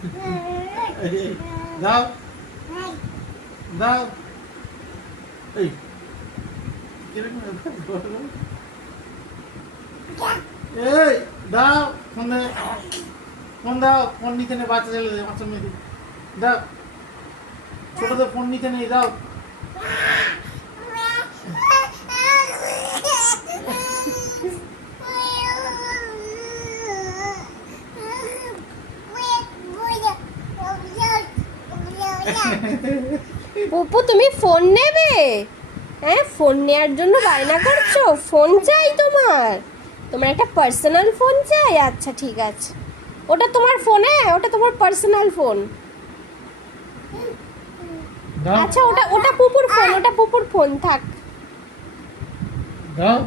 দাও। দাও। এই? এই, দাও, ফোন ফোন দাও, ফোন নিতে নেই বাচ্চা ছেলে বাচ্চা মেয়েকে দাও। ছোটদের ফোন নিতে নেই দাও। পুপু তুমি ফোন নেবে? হ্যাঁ ফোন নেওয়ার জন্য বায়না করছ? ফোন চাই তোমার। তোমার একটা পার্সোনাল ফোন চাই? আচ্ছা ঠিক আছে। ওটা তোমার ফোন হ্যাঁ ওটা তোমার পার্সোনাল ফোন আচ্ছা ওটা ওটা পুপুর ফোন ওটা পুপুর ফোন থাক। দাও।